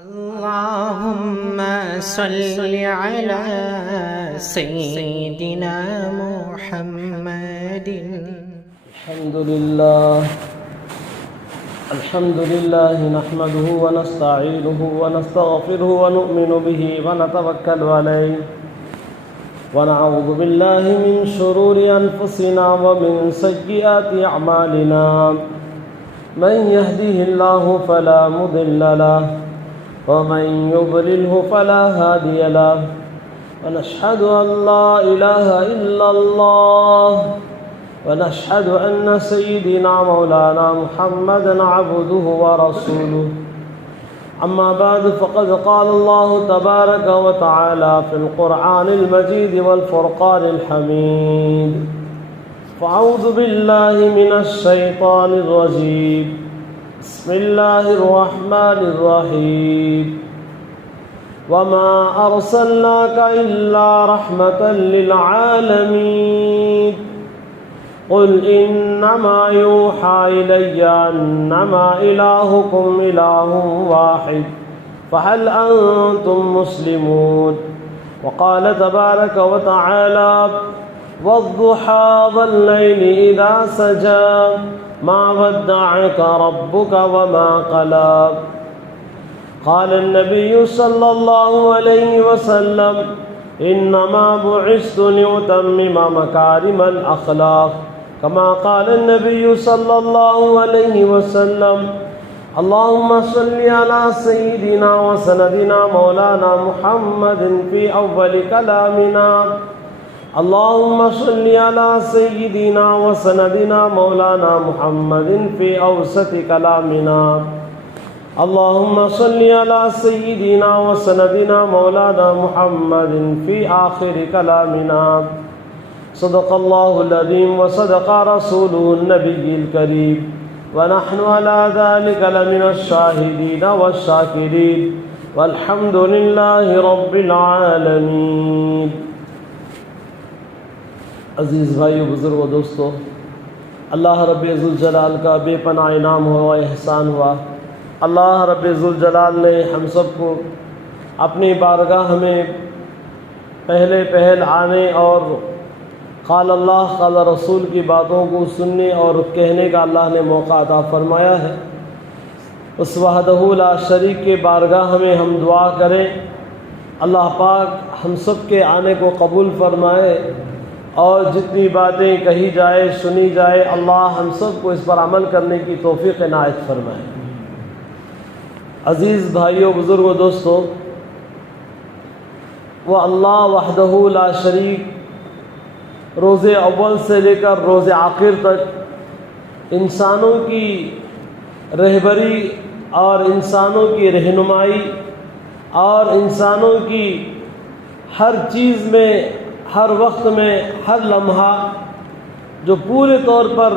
اللهم صل على سيدنا محمد. الحمد لله نحمده ونستعينه ونستغفره ونؤمن به ونتوكل عليه ونعوذ بالله من شرور أنفسنا ومن سيئات أعمالنا. من يهده الله فلا مضل له ومن يضلله فلا هادي له. ونشهد أن لا إله إلا الله ونشهد أن سيدنا مولانا محمدا عبده ورسوله. أما بعد فقد قال الله تبارك وتعالى في القرآن المجيد والفرقان الحميد. فأعوذ بالله من الشيطان الرجيم. بسم الله الرحمن الرحيم. وما أرسلناك إلا رحمة للعالمين. قل إنما يوحى إلي أنما إلهكم إله واحد فهل أنتم مسلمون. وقال تبارك وتعالى والضحى والليل إذا سجى ما ودعك ربك وما قلى. قال النبي صلى الله عليه وسلم إنما بعثت لأتمم مكارم الأخلاق كما قال النبي صلى الله عليه وسلم. اللهم صل على سيدنا وسندنا مولانا محمد في أول كلامنا. اللهم صل على سيدنا وسندنا مولانا محمد في أوسط كلامنا. اللهم صل على سيدنا وسندنا مولانا محمد في آخر كلامنا. صدق الله العظيم وصدق رسوله النبي الكريم ونحن على ذلك لمن الشاهدين والشاكرين والحمد لله رب العالمين. عزیز بھائیو، بزرگوں، دوستو، اللہ رب ذوالجلال کا بے پناہ انعام ہوا، احسان ہوا. اللہ رب ذوالجلال نے ہم سب کو اپنی بارگاہ میں پہلے پہل آنے اور قال اللہ قال رسول کی باتوں کو سننے اور کہنے کا اللہ نے موقع عطا فرمایا ہے. اس وحدہ لا شریک کے بارگاہ میں ہم دعا کریں اللہ پاک ہم سب کے آنے کو قبول فرمائے اور جتنی باتیں کہی جائے سنی جائے اللہ ہم سب کو اس پر عمل کرنے کی توفیق عنایت فرمائے. عزیز بھائیوں، بزرگوں، دوستو، وہ اللہ وحدہ لا شریک روز اول سے لے کر روز آخر تک انسانوں کی رہبری اور انسانوں کی رہنمائی اور انسانوں کی ہر چیز میں، ہر وقت میں، ہر لمحہ جو پورے طور پر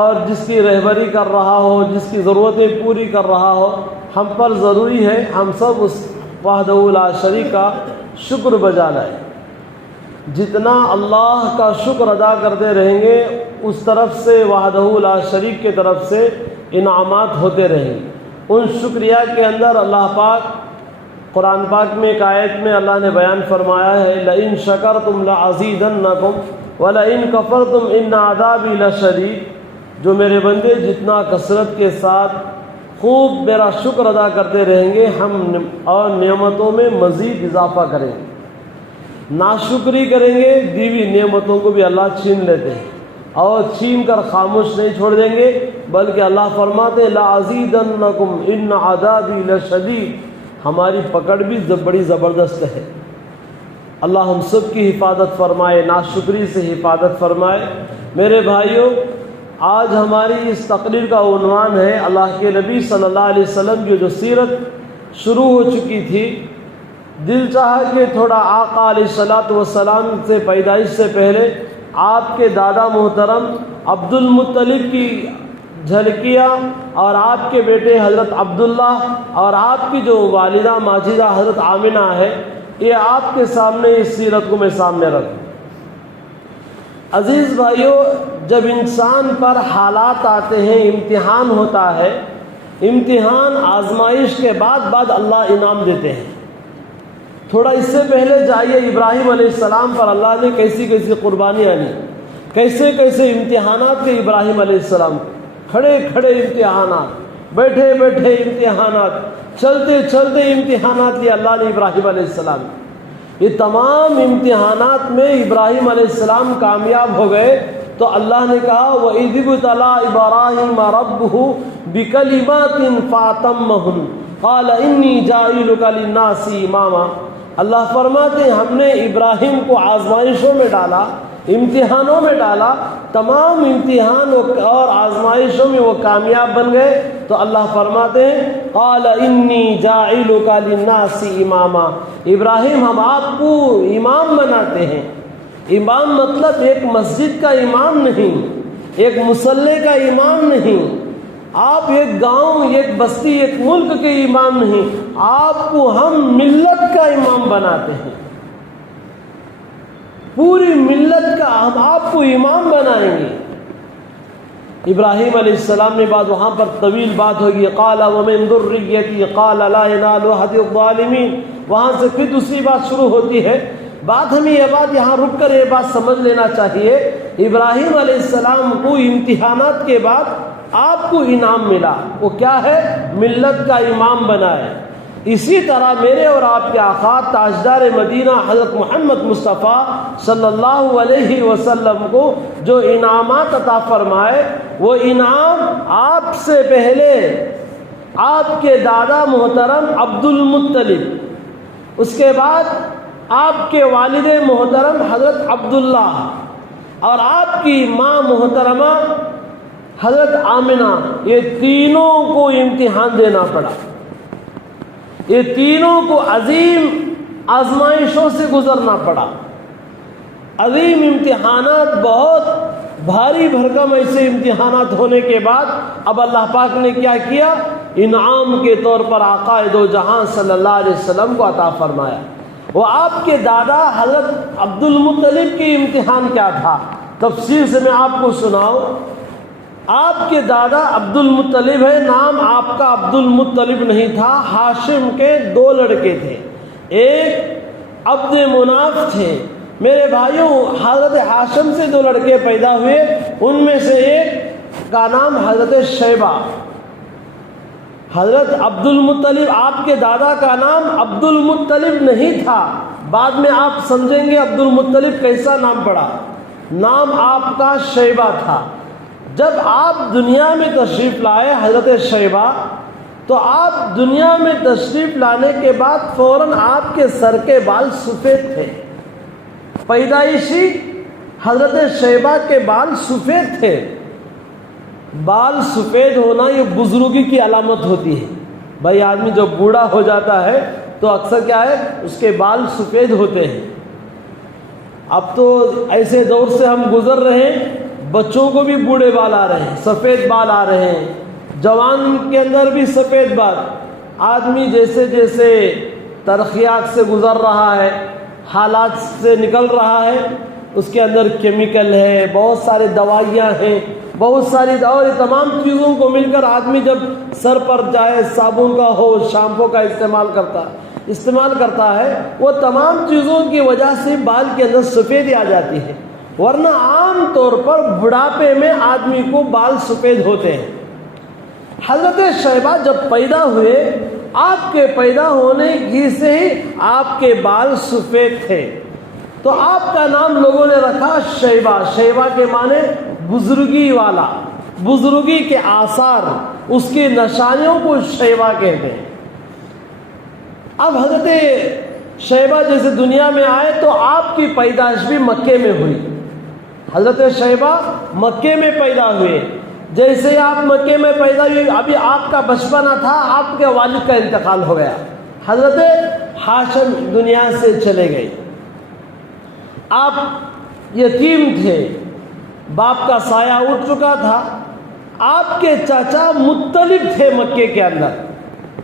اور جس کی رہبری کر رہا ہو، جس کی ضرورتیں پوری کر رہا ہو، ہم پر ضروری ہے ہم سب اس وحدہ لا شریک کا شکر بجا لائیں. جتنا اللہ کا شکر ادا کرتے رہیں گے اس طرف سے وحدہ لا شریک کے طرف سے انعامات ہوتے رہیں گے. ان شکریہ کے اندر اللہ پاک قرآن پاک میں ایک آیت میں اللہ نے بیان فرمایا ہے لئن شکرتم لازیدنکم ولئن کفرتم ان عذابی لشدید. جو میرے بندے جتنا کثرت کے ساتھ خوب میرا شکر ادا کرتے رہیں گے ہم اور نعمتوں میں مزید اضافہ کریں گے. ناشکری کریں گے دی ہوئی نعمتوں کو بھی اللہ چھین لیتے ہیں اور چھین کر خاموش نہیں چھوڑ دیں گے بلکہ اللہ فرماتے لازیدنکم ان عذابی لشدید. ہماری پکڑ بھی بڑی زبردست ہے. اللہ ہم سب کی حفاظت فرمائے، ناشکری سے حفاظت فرمائے. میرے بھائیوں، آج ہماری اس تقریر کا عنوان ہے اللہ کے نبی صلی اللہ علیہ وسلم کی جو سیرت شروع ہو چکی تھی. دل چاہا کہ تھوڑا آقا علیہ الصلوۃ والسلام سے پیدائش سے پہلے آپ کے دادا محترم عبد المطلب کی جھلکیاں اور آپ کے بیٹے حضرت عبداللہ اور آپ کی جو والدہ ماجدہ حضرت آمنہ ہے، یہ آپ کے سامنے اس سیرت کو میں سامنے رکھوں. عزیز بھائیوں، جب انسان پر حالات آتے ہیں، امتحان ہوتا ہے امتحان آزمائش کے بعد اللہ انعام دیتے ہیں۔ تھوڑا اس سے پہلے جائیے ابراہیم علیہ السلام پر اللہ نے کیسی کیسی قربانیاں لی، کیسے کیسے امتحانات کے ابراہیم علیہ السلام، کھڑے کھڑے امتحانات، بیٹھے بیٹھے امتحانات، چلتے چلتے امتحانات لیے اللہ نے ابراہیم علیہ السلام۔ یہ تمام امتحانات میں ابراہیم علیہ السلام کامیاب ہو گئے تو اللہ نے کہا وَإِذِ ابْتَلَىٰ إِبْرَاهِيمَ رَبُّهُ بِكَلِمَاتٍ فَأَتَمَّهُنَّ قَالَ إِنِّي جَاعِلُكَ لِلنَّاسِ إِمَامًا۔ اللہ فرماتے ہیں ہم نے ابراہیم کو آزمائشوں میں ڈالا، امتحانوں میں ڈالا، تمام امتحان اور آزمائشوں میں وہ کامیاب بن گئے تو اللہ فرماتے ہیں قال انی جاعلک للناس اماما، ابراہیم ہم آپ کو امام بناتے ہیں۔ امام مطلب ایک مسجد کا امام نہیں، ایک مصلی کا امام نہیں، آپ ایک گاؤں، ایک بستی، ایک ملک کے امام نہیں، آپ کو ہم ملت کا امام بناتے ہیں، پوری ملت کا ہم آپ کو امام بنائیں گے۔ ابراہیم علیہ السلام نے بات وہاں پر طویل بات ہوگی، قال ومن ذریتی قال لا ینال عہد الظالمین، وہاں سے پھر دوسری بات شروع ہوتی ہے۔ بات ہمیں یہ بات یہاں رک کر یہ بات سمجھ لینا چاہیے، ابراہیم علیہ السلام کو امتحانات کے بعد آپ کو انعام ملا، وہ کیا ہے؟ ملت کا امام بنائے۔ اسی طرح میرے اور آپ کے آقا تاجدار مدینہ حضرت محمد مصطفیٰ صلی اللہ علیہ وسلم کو جو انعامات عطا فرمائے، وہ انعام آپ سے پہلے آپ کے دادا محترم عبد المطلب، اس کے بعد آپ کے والد محترم حضرت عبداللہ، اور آپ کی ماں محترمہ حضرت آمنہ، یہ تینوں کو امتحان دینا پڑا، یہ تینوں کو عظیم آزمائشوں سے گزرنا پڑا، عظیم امتحانات، بہت بھاری بھرکم ایسے امتحانات ہونے کے بعد اب اللہ پاک نے کیا کیا؟ انعام کے طور پر آقا دو جہاں صلی اللہ علیہ وسلم کو عطا فرمایا۔ وہ آپ کے دادا حضرت عبد المطلب کے امتحان کیا تھا؟ تفصیل سے میں آپ کو سناؤں۔ آپ کے دادا عبد المطلب ہے، نام آپ کا عبد المطلب نہیں تھا، ہاشم کے دو لڑکے تھے، ایک عبد مناف تھے۔ میرے بھائیوں، حضرت ہاشم سے دو لڑکے پیدا ہوئے، ان میں سے ایک کا نام حضرت شیبہ۔ حضرت عبد المطلب، آپ کے دادا کا نام عبد المطلب نہیں تھا، بعد میں آپ سمجھیں گے عبد المطلب کیسا نام پڑا، نام آپ کا شیبہ تھا۔ جب آپ دنیا میں تشریف لائے حضرت شیبہ، تو آپ دنیا میں تشریف لانے کے بعد فوراً آپ کے سر کے بال سفید تھے، پیدائشی حضرت شیبہ کے بال سفید تھے۔ بال سفید ہونا یہ بزرگی کی علامت ہوتی ہے۔ بھائی آدمی جب بوڑھا ہو جاتا ہے تو اکثر کیا ہے، اس کے بال سفید ہوتے ہیں۔ اب تو ایسے دور سے ہم گزر رہے ہیں، بچوں کو بھی بوڑھے بال آ رہے ہیں، سفید بال آ رہے ہیں، جوان کے اندر بھی سفید بال۔ آدمی جیسے جیسے ترقیات سے گزر رہا ہے، حالات سے نکل رہا ہے، اس کے اندر کیمیکل ہے، بہت سارے دوائیاں ہیں، بہت ساری اور تمام چیزوں کو مل کر آدمی جب سر پر جائے صابن کا ہو، شیمپو کا استعمال کرتا ہے، وہ تمام چیزوں کی وجہ سے بال کے اندر سفیدی آ جاتی ہے، ورنہ عام طور پر بڑھاپے میں آدمی کو بال سفید ہوتے ہیں۔ حضرت شیبہ جب پیدا ہوئے، آپ کے پیدا ہونے کی سے ہی آپ کے بال سفید تھے، تو آپ کا نام لوگوں نے رکھا شیبہ۔ شیبہ کے معنی بزرگی والا، بزرگی کے آثار، اس کی نشانیوں کو شیبہ کہتے ہیں۔ اب حضرت شیبہ جیسے دنیا میں آئے تو آپ کی پیدائش بھی مکے میں ہوئی۔ حضرت شیبہ مکے میں پیدا ہوئے، جیسے آپ مکے میں پیدا ہوئے، ابھی آپ کا بچپنا تھا، آپ کے والد کا انتقال ہو گیا، حضرت ہاشم دنیا سے چلے گئے۔ آپ یتیم تھے، باپ کا سایہ اٹھ چکا تھا۔ آپ کے چچا مطلب تھے مکے کے اندر۔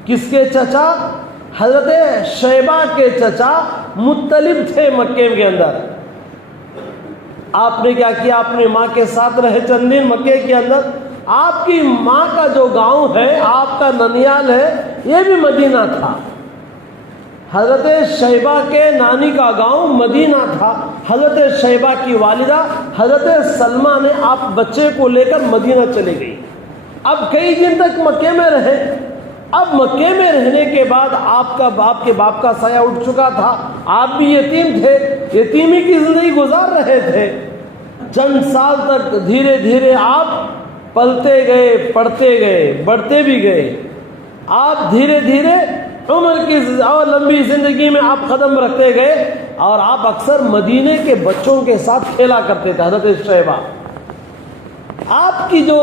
کس کے چچا؟ حضرت شیبہ کے چچا مطلب تھے مکے کے اندر۔ آپ نے کیا کیا؟ اپنی ماں کے ساتھ رہے چند دن مکے کے اندر، آپ کی ماں کا جو گاؤں ہے، آپ کا ننیال ہے، یہ بھی مدینہ تھا۔ حضرت شیبہ کے نانی کا گاؤں مدینہ تھا۔ حضرت شیبہ کی والدہ حضرت سلمہ نے آپ بچے کو لے کر مدینہ چلے گئی۔ اب کئی دن تک مکے میں رہے۔ اب مکے میں رہنے کے بعد آپ کے باپ کا سایہ اٹھ چکا تھا، آپ بھی یتیم تھے، یتیمی کی زندگی گزار رہے تھے۔ چند سال تک دھیرے دھیرے آپ پلتے گئے، پڑھتے گئے، بڑھتے بھی گئے۔ آپ دھیرے دھیرے عمر کی اور لمبی زندگی میں آپ قدم رکھتے گئے، اور آپ اکثر مدینے کے بچوں کے ساتھ کھیلا کرتے تھے۔ حضرت شیبہ، آپ کی جو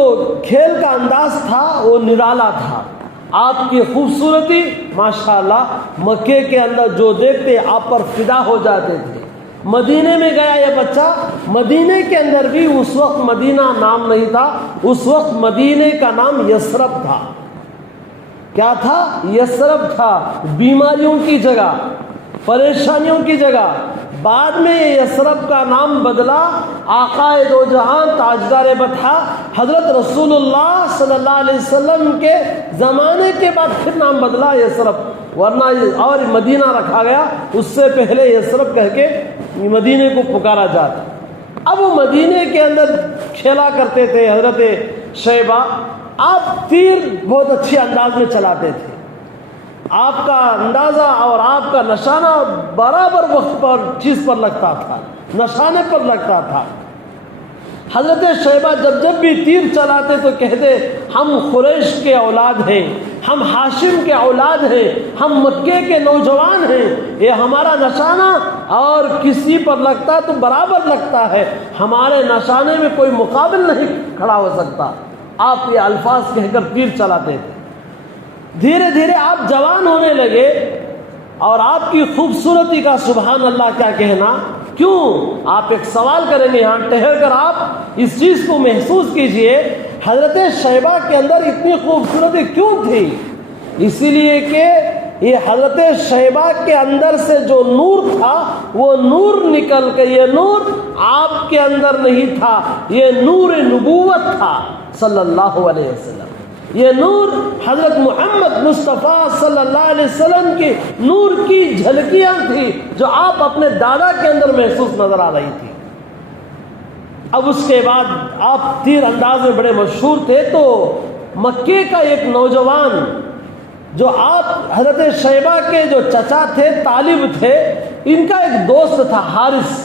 کھیل کا انداز تھا وہ نرالا تھا۔ آپ کی خوبصورتی ماشاءاللہ مکے کے اندر جو دیکھتے آپ پر فدا ہو جاتے تھے۔ مدینے میں گیا یہ بچہ، مدینے کے اندر بھی اس وقت مدینہ نام نہیں تھا، اس وقت مدینے کا نام یثرب تھا۔ کیا تھا؟ یثرب تھا، بیماریوں کی جگہ، پریشانیوں کی جگہ۔ بعد میں یہ یثرب کا نام بدلا، آقا دو جہان تاجدار بطحہ حضرت رسول اللہ صلی اللہ علیہ وسلم کے زمانے کے بعد پھر نام بدلا یثرب، ورنہ اور مدینہ رکھا گیا، اس سے پہلے یثرب کہہ کے مدینے کو پکارا جاتا۔ اب وہ مدینے کے اندر کھیلا کرتے تھے حضرت شیبہ۔ آپ تیر بہت اچھے انداز میں چلاتے تھے، آپ کا اندازہ اور آپ کا نشانہ برابر وقت پر چیز پر لگتا تھا، نشانے پر لگتا تھا۔ حضرت شیبہ جب بھی تیر چلاتے تو کہتے ہم قریش کے اولاد ہیں، ہم ہاشم کے اولاد ہیں، ہم مکے کے نوجوان ہیں، یہ ہمارا نشانہ اور کسی پر لگتا تو برابر لگتا ہے، ہمارے نشانے میں کوئی مقابل نہیں کھڑا ہو سکتا۔ آپ یہ الفاظ کہہ کر تیر چلاتے تھے۔ دھیرے دھیرے آپ جوان ہونے لگے، اور آپ کی خوبصورتی کا سبحان اللہ کیا کہنا۔ کیوں؟ آپ ایک سوال کریں گے، یہاں ٹھہر کر آپ اس چیز کو محسوس کیجئے، حضرت شیبہ کے اندر اتنی خوبصورتی کیوں تھی؟ اسی لیے کہ یہ حضرت شیبہ کے اندر سے جو نور تھا وہ نور نکل کے، یہ نور آپ کے اندر نہیں تھا، یہ نور نبوت تھا صلی اللہ علیہ وسلم۔ یہ نور حضرت محمد مصطفیٰ صلی اللہ علیہ وسلم کی نور کی جھلکیاں تھی جو آپ اپنے دادا کے اندر محسوس نظر آ رہی تھی۔ اب اس کے بعد آپ تیر انداز میں بڑے مشہور تھے، تو مکے کا ایک نوجوان جو آپ حضرت شیبہ کے جو چچا تھے، طالب تھے، ان کا ایک دوست تھا حارث،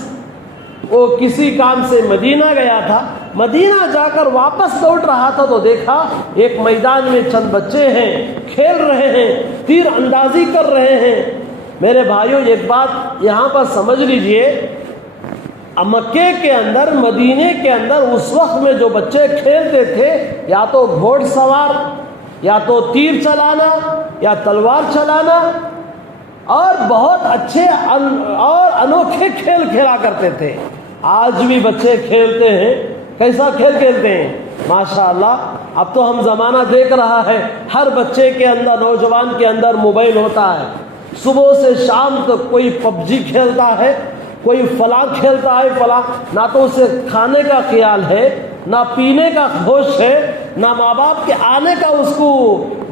وہ کسی کام سے مدینہ گیا تھا۔ مدینہ جا کر واپس لوٹ رہا تھا تو دیکھا ایک میدان میں چند بچے ہیں، کھیل رہے ہیں، تیر اندازی کر رہے ہیں۔ میرے بھائیوں ایک بات یہاں پر سمجھ لیجئے، مکے کے اندر، مدینے کے اندر اس وقت میں جو بچے کھیلتے تھے، یا تو گھوڑ سوار، یا تو تیر چلانا، یا تلوار چلانا، اور بہت اچھے اور انوکھے کھیل کھیلا کرتے تھے۔ آج بھی بچے کھیلتے ہیں، کیسا کھیل کھیلتے ہیں ماشاءاللہ۔ اب تو ہم زمانہ دیکھ رہا ہے، ہر بچے کے اندر، نوجوان کے اندر موبائل ہوتا ہے، صبح سے شام تک کوئی پب جی کھیلتا ہے، کوئی فلاں کھیلتا ہے، فلاں، نہ تو اسے کھانے کا خیال ہے، نہ پینے کا ہوش ہے، نہ ماں باپ کے آنے کا اس کو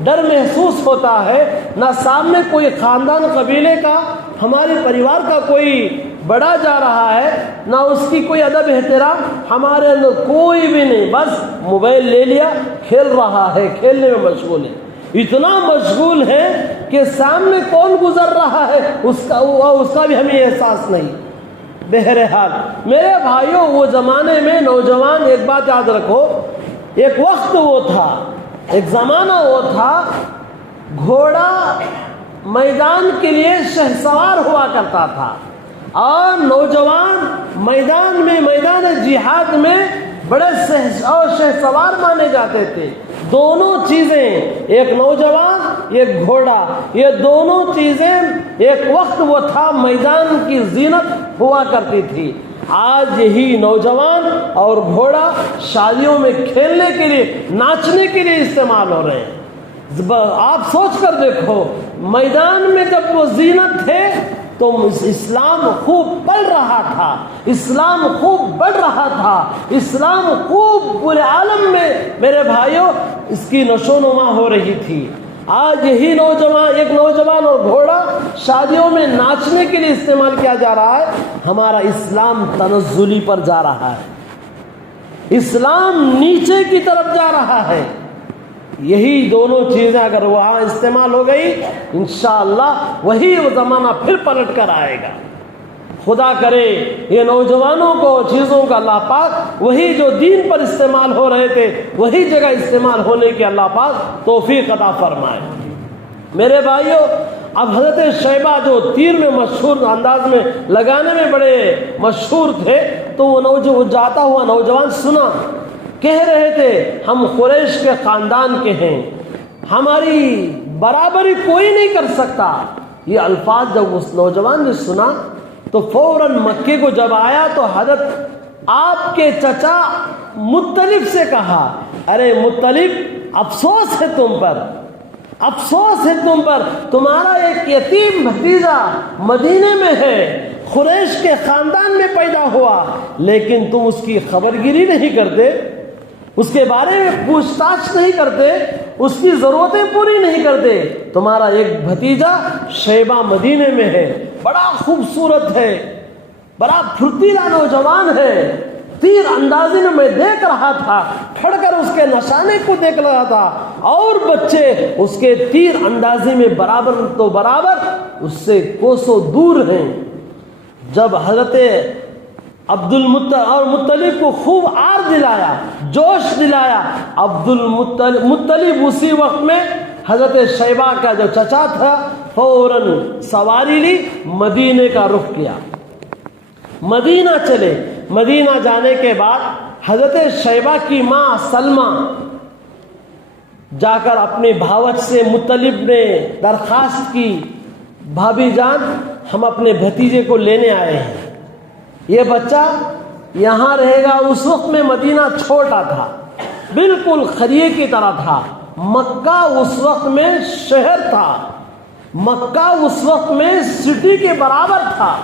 ڈر محسوس ہوتا ہے، نہ سامنے کوئی خاندان قبیلے کا، ہمارے پریوار کا کوئی بڑا جا رہا ہے، نہ اس کی کوئی ادب احترام، ہمارے اندر کوئی بھی نہیں، بس موبائل لے لیا، کھیل رہا ہے، کھیلنے میں مشغول ہے، اتنا مشغول ہے کہ سامنے کون گزر رہا ہے اس کا بھی ہمیں احساس نہیں۔ بہرحال میرے بھائیوں، وہ زمانے میں نوجوان، ایک بات یاد رکھو، ایک وقت وہ تھا، ایک زمانہ وہ تھا، گھوڑا میدان کے لیے شہسوار ہوا کرتا تھا، اور نوجوان میدان میں، میدان جہاد میں بڑے شہسوار مانے جاتے تھے۔ دونوں چیزیں، ایک نوجوان ایک گھوڑا، یہ دونوں چیزیں ایک وقت وہ تھا میدان کی زینت ہوا کرتی تھی۔ آج یہی نوجوان اور گھوڑا شادیوں میں کھیلنے کے لیے، ناچنے کے لیے استعمال ہو رہے ہیں۔ آپ سوچ کر دیکھو، میدان میں جب وہ زینت تھے تو اسلام خوب پل رہا تھا، اسلام خوب بڑھ رہا تھا، اسلام خوب پورے عالم میں میرے بھائیوں اس کی نشو نما ہو رہی تھی۔ آج یہی ایک نوجوان اور گھوڑا شادیوں میں ناچنے کے لیے استعمال کیا جا رہا ہے۔ ہمارا اسلام تنزلی پر جا رہا ہے، اسلام نیچے کی طرف جا رہا ہے۔ یہی دونوں چیزیں اگر وہاں استعمال ہو گئی انشاءاللہ وہی وہ زمانہ پھر پلٹ کر آئے گا۔ خدا کرے یہ نوجوانوں کو چیزوں کا اللہ پاک وہی جو دین پر استعمال ہو رہے تھے وہی جگہ استعمال ہونے کی اللہ پاک توفیق عطا فرمائے۔ میرے بھائیوں، اب حضرت شیبہ جو تیر میں مشہور انداز میں لگانے میں بڑے مشہور تھے، تو وہ جاتا ہوا نوجوان سنا، کہہ رہے تھے ہم قریش کے خاندان کے ہیں، ہماری برابری کوئی نہیں کر سکتا۔ یہ الفاظ جب اس نوجوان نے سنا تو فوراً مکے کو جب آیا تو حضرت آپ کے چچا مطلب سے کہا، ارے مطلب افسوس ہے تم پر، افسوس ہے تم پر، تمہارا ایک یتیم بھتیجا مدینے میں ہے، قریش کے خاندان میں پیدا ہوا، لیکن تم اس کی خبرگیری نہیں کرتے، اس کے بارے میں پوچھ تاچھ نہیں کرتے، اس کی ضرورتیں پوری نہیں کرتے۔ تمہارا ایک بھتیجا شیبہ مدینے میں ہے، بڑا خوبصورت ہے، بڑا پھرتیلا نوجوان ہے، تیر اندازی میں دیکھ رہا تھا، کھڑ کر اس کے نشانے کو دیکھ رہا تھا، اور بچے اس کے تیر اندازی میں برابر تو برابر اس سے کوسوں دور ہیں۔ جب حضرت عبد المطلب کو خوب آر دلایا، جوش دلایا، عبد المطلب اسی وقت میں حضرت شیبہ کا جو چچا تھا فوراً سواری لی، مدینے کا رخ کیا، مدینہ چلے۔ مدینہ جانے کے بعد حضرت شیبہ کی ماں سلمہ جا کر اپنے بھاوج سے مطلب نے درخواست کی، بھابی جان ہم اپنے بھتیجے کو لینے آئے ہیں، یہ بچہ یہاں رہے گا۔ اس وقت میں مدینہ چھوٹا تھا، بالکل خریے کی طرح تھا، مکہ اس وقت میں شہر تھا، مکہ اس وقت میں سٹی کے برابر تھا،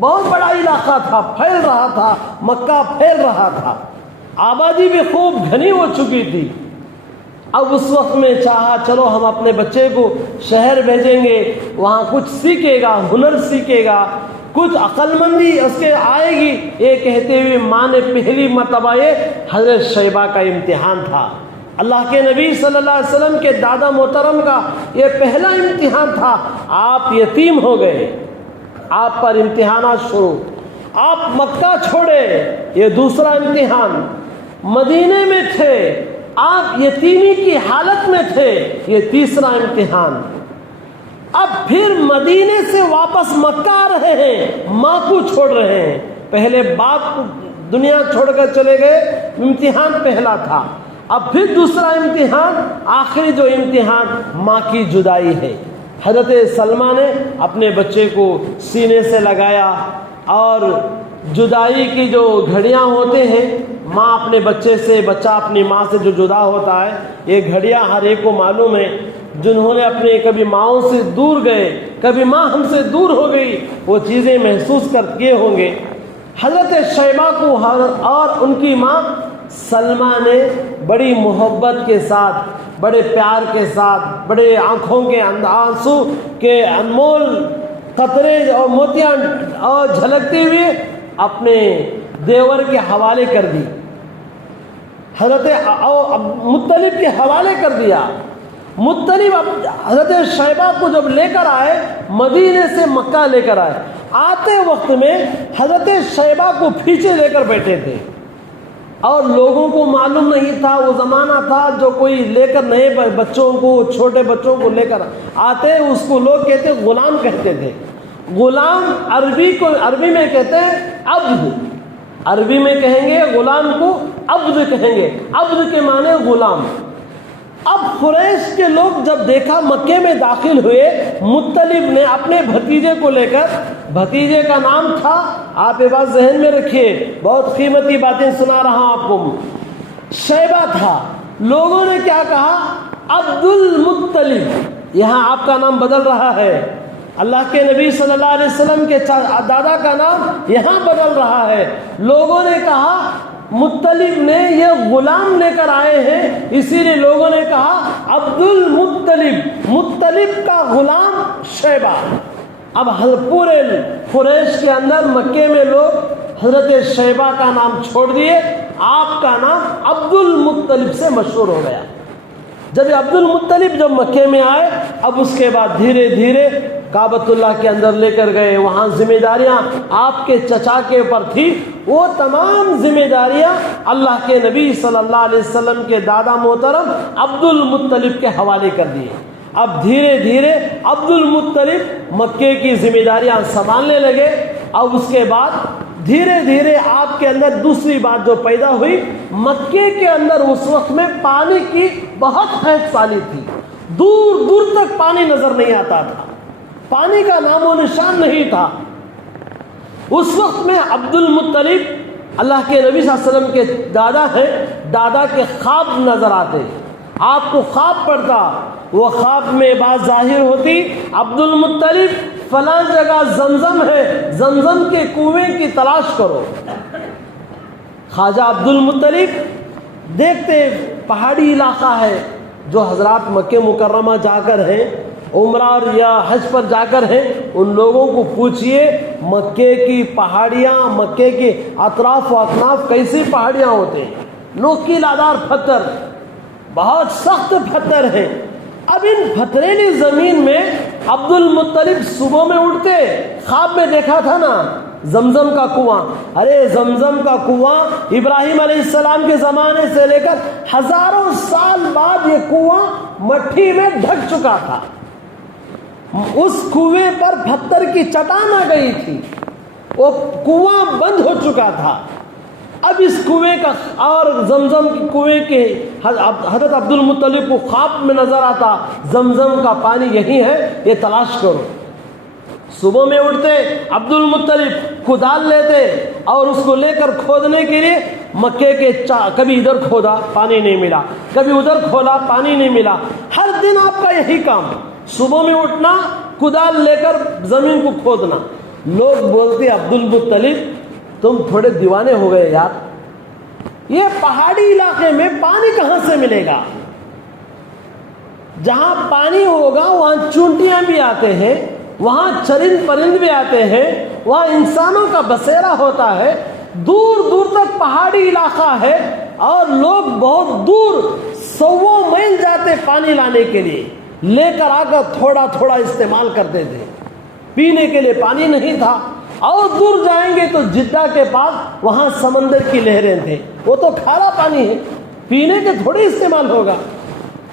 بہت بڑا علاقہ تھا، پھیل رہا تھا، مکہ پھیل رہا تھا، آبادی بھی خوب گھنی ہو چکی تھی۔ اب اس وقت میں چاہا چلو ہم اپنے بچے کو شہر بھیجیں گے، وہاں کچھ سیکھے گا، ہنر سیکھے گا، کچھ عقل مندی اس کے آئے گی، یہ کہتے ہوئے ماں نے پہلی مرتبہ یہ حضرت شیبہ کا امتحان تھا، اللہ کے نبی صلی اللہ علیہ وسلم کے دادا محترم کا یہ پہلا امتحان تھا۔ آپ یتیم ہو گئے، آپ پر امتحانات شروع، آپ مکہ چھوڑے، یہ دوسرا امتحان، مدینے میں تھے، آپ یتیمی کی حالت میں تھے، یہ تیسرا امتحان، اب پھر مدینے سے واپس مکہ آ رہے ہیں، ماں کو چھوڑ رہے ہیں، پہلے باپ کو دنیا چھوڑ کر چلے گئے، امتحان پہلا تھا، اب پھر دوسرا امتحان، آخری جو امتحان ماں کی جدائی ہے۔ حضرت سلمہ نے اپنے بچے کو سینے سے لگایا، اور جدائی کی جو گھڑیاں ہوتے ہیں، ماں اپنے بچے سے، بچہ اپنی ماں سے جو جدا ہوتا ہے، یہ گھڑیاں ہر ایک کو معلوم ہے، جنہوں نے اپنے کبھی ماؤں سے دور گئے، کبھی ماں ہم سے دور ہو گئی، وہ چیزیں محسوس کر کیے ہوں گے۔ حضرت شیبہ کو اور ان کی ماں سلمہ نے بڑی محبت کے ساتھ، بڑے پیار کے ساتھ، بڑے آنکھوں کے آنسو کے انمول قطرے اور موتیاں اور جھلکتے ہوئے اپنے دیور کے حوالے کر دی، حضرت مطلب کے حوالے کر دیا۔ مطلب حضرت شیبہ کو جب لے کر آئے، مدینے سے مکہ لے کر آئے، آتے وقت میں حضرت شیبہ کو پیچھے لے کر بیٹھے تھے، اور لوگوں کو معلوم نہیں تھا، وہ زمانہ تھا جو کوئی لے کر نئے بچوں کو، چھوٹے بچوں کو لے کر آتے، اس کو لوگ کہتے غلام کہتے تھے۔ غلام عربی میں کہتے ہیں عبد، عربی میں کہیں گے غلام کو عبد کہیں گے، عبد کے معنی غلام۔ اب قریش کے لوگ جب دیکھا مکے میں داخل ہوئے، مطلب نے اپنے بھتیجے کو لے کر، بھتیجے کا نام تھا، آپ یہ بات ذہن میں رکھیے، بہت قیمتی باتیں سنا رہا ہوں آپ کو، شیبہ تھا۔ لوگوں نے کیا کہا؟ عبد المطلب، یہاں آپ کا نام بدل رہا ہے، اللہ کے نبی صلی اللہ علیہ وسلم کے دادا کا نام یہاں بدل رہا ہے. لوگوں نے کہا مطلب نے یہ غلام لے کر آئے ہیں، اسی لیے لوگوں نے کہا عبد المطلب، مطلب کا غلام شیبہ. اب پورے قریش کے اندر مکے میں لوگ حضرت شیبہ کا نام چھوڑ دیے، آپ کا نام عبد المطلب سے مشہور ہو گیا. جب عبد المطلب جب مکے میں آئے، اب اس کے بعد دھیرے دھیرے کعبۃ اللہ کے اندر لے کر گئے. وہاں ذمہ داریاں آپ کے چچا کے اوپر تھی، وہ تمام ذمہ داریاں اللہ کے نبی صلی اللہ علیہ وسلم کے دادا محترم عبد المطلب کے حوالے کر دیے. اب دھیرے دھیرے عبد المطلب مکے کی ذمہ داریاں سنبھالنے لگے. اب اس کے بعد دھیرے دھیرے آپ کے اندر دوسری بات جو پیدا ہوئی، مکے کے اندر اس وقت میں پانی کی بہت قحط سالی تھی، دور دور تک پانی نظر نہیں آتا تھا، پانی کا نام و نشان نہیں تھا. اس وقت میں عبد المطلب اللہ کے نبی صلی اللہ علیہ وسلم کے دادا ہیں، دادا کے خواب نظر آتے، آپ کو خواب پڑتا، وہ خواب میں بات ظاہر ہوتی، عبد المطلب فلاں جگہ زمزم ہے، زمزم کے کنویں کی تلاش کرو. خواجہ عبد المطلب دیکھتے پہاڑی علاقہ ہے، جو حضرات مکہ مکرمہ جا کر ہیں، عمرہ یا حج پر جا کر ہیں، ان لوگوں کو پوچھئے مکے کی پہاڑیاں، مکے کے اطراف و اکناف کیسی پہاڑیاں ہوتے ہیں، نوکیلا دار پتھر، بہت سخت پتھر ہیں. اب ان پتھریلی زمین میں عبد المطلب صبح میں اٹھتے، خواب میں دیکھا تھا نا زمزم کا کنواں، ارے زمزم کا کنواں ابراہیم علیہ السلام کے زمانے سے لے کر ہزاروں سال بعد یہ کنواں مٹی میں ڈھک چکا تھا. اس کنویں پر پتھر کی چٹان آ گئی تھی، وہ کنواں بند ہو چکا تھا. اب اس کنویں کا اور زمزم کی کنویں کے حضرت عبد المطلب کو خواب میں نظر آتا، زمزم کا پانی یہی ہے، یہ تلاش کرو. صبح میں اٹھتے عبد المطلب کدال لیتے اور اس کو لے کر کھودنے کے لیے مکے کے کبھی ادھر کھودا پانی نہیں ملا، کبھی ادھر کھودا پانی نہیں ملا. ہر دن آپ کا یہی کام، صبح میں اٹھنا، کدال لے کر زمین کو کھودنا. لوگ بولتے عبد المطلب تم تھوڑے دیوانے ہو گئے یار، یہ پہاڑی علاقے میں پانی کہاں سے ملے گا؟ جہاں پانی ہوگا وہاں چونٹیاں بھی آتے ہیں، وہاں چرند پرند بھی آتے ہیں، وہاں انسانوں کا بسیرا ہوتا ہے. دور دور تک پہاڑی علاقہ ہے اور لوگ بہت دور 100 میل جاتے پانی لانے کے لیے، لے کر آ کر تھوڑا تھوڑا استعمال کرتے تھے. پینے کے لیے پانی نہیں تھا. اور دور جائیں گے تو جدہ کے پاس وہاں سمندر کی لہریں تھے، وہ تو کھارا پانی ہے، پینے کے تھوڑی استعمال ہوگا.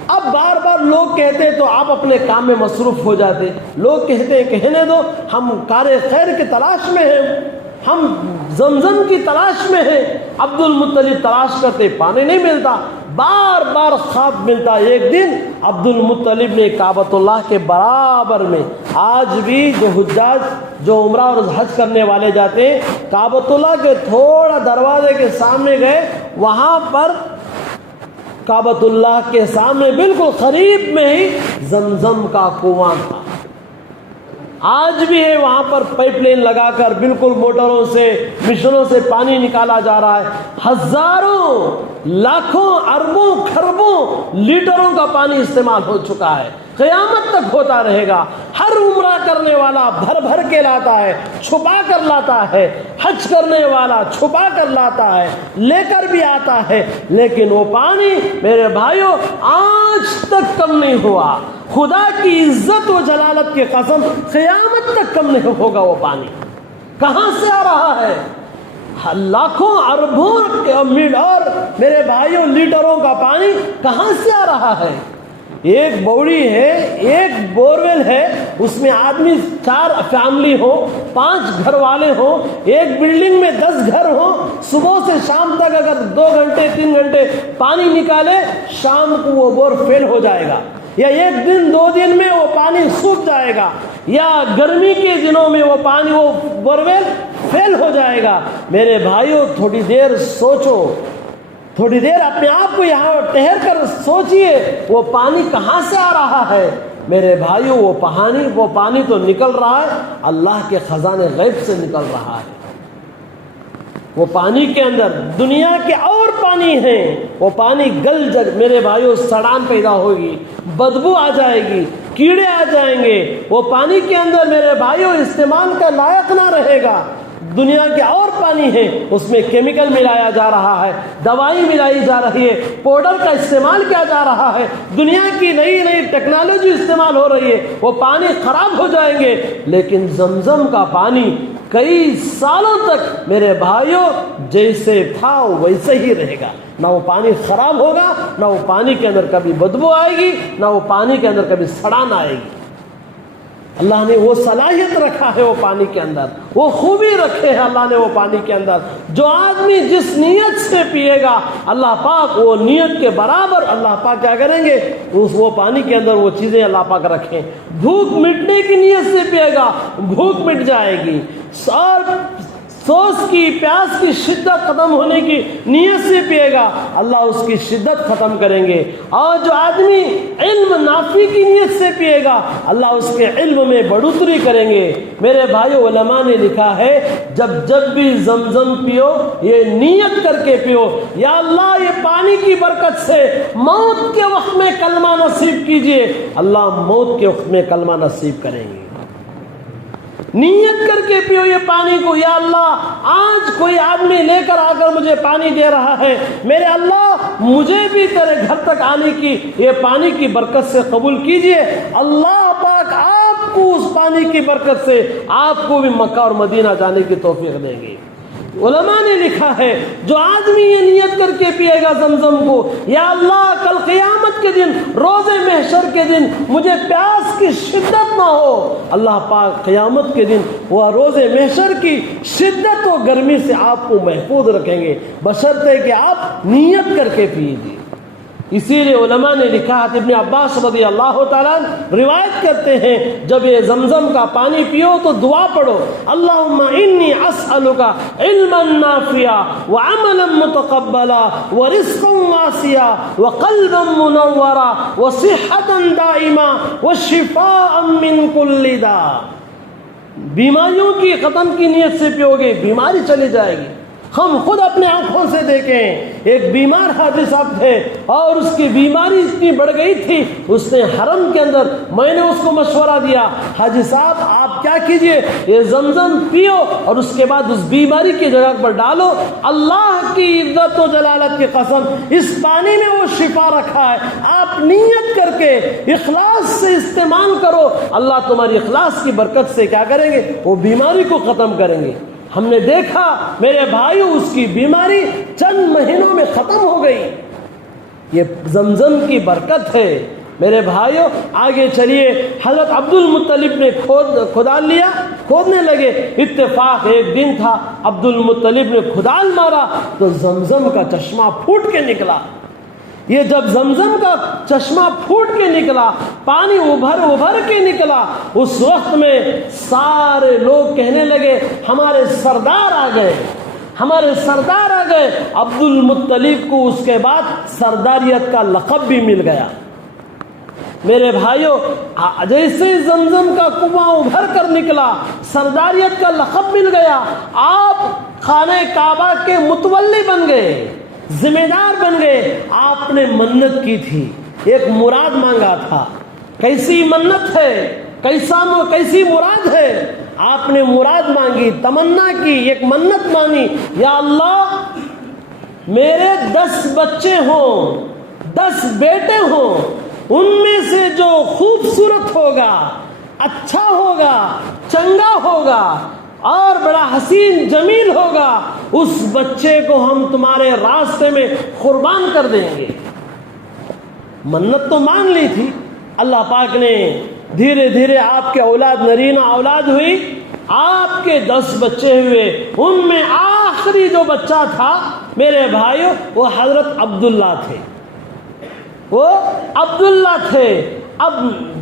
اب بار بار لوگ کہتے تو آپ اپنے کام میں مصروف ہو جاتے. لوگ کہتے کہنے دو، ہم کار خیر کی تلاش میں ہیں، ہم زمزم کی تلاش میں ہیں. عبد المطلب تلاش کرتے، پانی نہیں ملتا، بار بار خواب ملتا. ایک دن عبد المطلب نے کعبۃ اللہ کے برابر میں، آج بھی جو حجاج جو عمرہ اور حج کرنے والے جاتے ہیں، کعبۃ اللہ کے تھوڑا دروازے کے سامنے گئے، وہاں پر کعبۃ اللہ کے سامنے بالکل قریب میں ہی زمزم کا کنواں تھا. آج بھی ہے وہاں پر پائپ لائن لگا کر بالکل موٹروں سے مشینوں سے پانی نکالا جا رہا ہے. ہزاروں لاکھوں اربوں کھربوں لیٹروں کا پانی استعمال ہو چکا ہے، قیامت تک ہوتا رہے گا. ہر عمرہ کرنے والا بھر بھر کے لاتا ہے، چھپا کر لاتا ہے، حج کرنے والا چھپا کر لاتا ہے، لے کر بھی آتا ہے، لیکن وہ پانی میرے بھائیوں آج تک کم نہیں ہوا. خدا کی عزت و جلالت کی قسم قیامت تک کم نہیں ہوگا. وہ پانی کہاں سے آ رہا ہے؟ لاکھوں اربوں اور میرے بھائیوں لیٹروں کا پانی کہاں سے آ رہا ہے؟ ایک بوڑی ہے، ایک بورویل ہے، اس میں آدمی 4 فیملی ہو، 5 گھر والے ہوں، ایک بلڈنگ میں 10 گھر ہوں. صبح سے شام تک اگر 2 گھنٹے 3 گھنٹے پانی نکالے، شام کو وہ بور فیل ہو جائے گا، یا 1 دن 2 دن میں وہ پانی سوکھ جائے گا، یا گرمی کے دنوں میں وہ پانی وہ بورویل فیل ہو جائے گا. میرے بھائیوں تھوڑی دیر سوچو، تھوڑی دیر اپنے آپ کو یہاں ٹھہر کر سوچئے، وہ پانی کہاں سے آ رہا ہے؟ میرے بھائیوں وہ پانی تو نکل رہا ہے، اللہ کے خزانے غیب سے نکل رہا ہے۔ وہ پانی کے اندر دنیا کے اور پانی ہیں، وہ پانی گل جگ میرے بھائیوں سڑان پیدا ہوگی، بدبو آ جائے گی، کیڑے آ جائیں گے، وہ پانی کے اندر میرے بھائیوں استعمال کا لائق نہ رہے گا۔ دنیا کے اور پانی ہیں، اس میں کیمیکل ملایا جا رہا ہے، دوائی ملائی جا رہی ہے، پاؤڈر کا استعمال کیا جا رہا ہے، دنیا کی نئی نئی ٹیکنالوجی استعمال ہو رہی ہے، وہ پانی خراب ہو جائیں گے۔ لیکن زمزم کا پانی کئی سالوں تک میرے بھائیوں جیسے تھا ویسے ہی رہے گا، نہ وہ پانی خراب ہوگا، نہ وہ پانی کے اندر کبھی بدبو آئے گی، نہ وہ پانی کے اندر کبھی سڑان آئے گی۔ اللہ نے وہ صلاحیت رکھا ہے وہ پانی کے اندر، وہ خوبی رکھے ہیں اللہ نے وہ پانی کے اندر۔ جو آدمی جس نیت سے پیے گا اللہ پاک وہ نیت کے برابر اللہ پاک کیا کریں گے، وہ پانی کے اندر وہ چیزیں اللہ پاک رکھیں۔ بھوک مٹنے کی نیت سے پیے گا بھوک مٹ جائے گی، اور سوس کی پیاس کی شدت ختم ہونے کی نیت سے پیے گا اللہ اس کی شدت ختم کریں گے۔ اور جو آدمی علم نافع کی نیت سے پیے گا اللہ اس کے علم میں بڑھوتری کریں گے۔ میرے بھائیو علماء نے لکھا ہے جب بھی زمزم پیو یہ نیت کر کے پیو، یا اللہ یہ پانی کی برکت سے موت کے وقت میں کلمہ نصیب کیجئے، اللہ موت کے وقت میں کلمہ نصیب کریں گے۔ نیت کر کے پیو یہ پانی کو، یا اللہ آج کوئی آدمی لے کر آ کر مجھے پانی دے رہا ہے، میرے اللہ مجھے بھی تیرے گھر تک آنے کی یہ پانی کی برکت سے قبول کیجئے۔ اللہ پاک آپ کو اس پانی کی برکت سے آپ کو بھی مکہ اور مدینہ جانے کی توفیق دیں گے۔ علماء نے لکھا ہے جو آدمی یہ نیت کر کے پیے گا زمزم کو، یا اللہ کل قیامت کے دن روز محشر کے دن مجھے پیاس کی شدت نہ ہو، اللہ پاک قیامت کے دن وہ روز محشر کی شدت و گرمی سے آپ کو محفوظ رکھیں گے، بشرطے کہ آپ نیت کر کے پیجیے۔ اسی لیے علماء نے لکھا ہے، ابن عباس رضی اللہ تعالیٰ روایت کرتے ہیں جب یہ زمزم کا پانی پیو تو دعا پڑھو، اللہم انی اسألک علما نافعا وعملا متقبلا ورزقا واسعا وقلبا منورا وصحتا دائما وشفاء من کل داء۔ بیماریوں کی ختم کی نیت سے پیو گے بیماری چلی جائے گی۔ ہم خود اپنے آنکھوں سے دیکھیں، ایک بیمار حاجی صاحب تھے اور اس کی بیماری اتنی بڑھ گئی تھی، اس نے حرم کے اندر میں نے اس کو مشورہ دیا، حاجی صاحب آپ کیا کیجئے یہ زمزم پیو اور اس کے بعد اس بیماری کی جگہ پر ڈالو، اللہ کی عزت و جلالت کی قسم اس پانی میں وہ شفا رکھا ہے، آپ نیت کر کے اخلاص سے استعمال کرو، اللہ تمہاری اخلاص کی برکت سے کیا کریں گے، وہ بیماری کو ختم کریں گے۔ ہم نے دیکھا میرے بھائیوں اس کی بیماری چند مہینوں میں ختم ہو گئی، یہ زمزم کی برکت ہے۔ میرے بھائیوں آگے چلیے، حضرت عبد المطلب نے کھودنے لگے، اتفاق ایک دن تھا عبد المطلب نے کھدال مارا تو زمزم کا چشمہ پھوٹ کے نکلا۔ یہ جب زمزم کا چشمہ پھوٹ کے نکلا، پانی ابھر کے نکلا، اس وقت میں سارے لوگ کہنے لگے ہمارے سردار آ گئے، ہمارے سردار آ گئے۔ عبد المطلب کو اس کے بعد سرداریت کا لقب بھی مل گیا۔ میرے بھائیوں جیسے زمزم کا کنواں ابھر کر نکلا سرداریت کا لقب مل گیا، آپ خانہ کعبہ کے متولی بن گئے، ذمہ دار بن گئے۔ آپ نے منت کی تھی، ایک مراد مانگا تھا، کیسی منت ہے، کیسی مراد ہے، آپ نے مراد مانگی، تمنا کی، ایک منت مانگی، یا اللہ میرے 10 بچے ہوں، 10 بیٹے ہوں، ان میں سے جو خوبصورت ہوگا، اچھا ہوگا، چنگا ہوگا اور بڑا حسین جمیل ہوگا، اس بچے کو ہم تمہارے راستے میں قربان کر دیں گے۔ منت تو مان لی تھی، اللہ پاک نے دھیرے دھیرے آپ کے اولاد نرینہ اولاد ہوئی، آپ کے 10 بچے ہوئے، ان میں آخری جو بچہ تھا میرے بھائیوں وہ حضرت عبداللہ تھے، وہ عبداللہ تھے۔ اب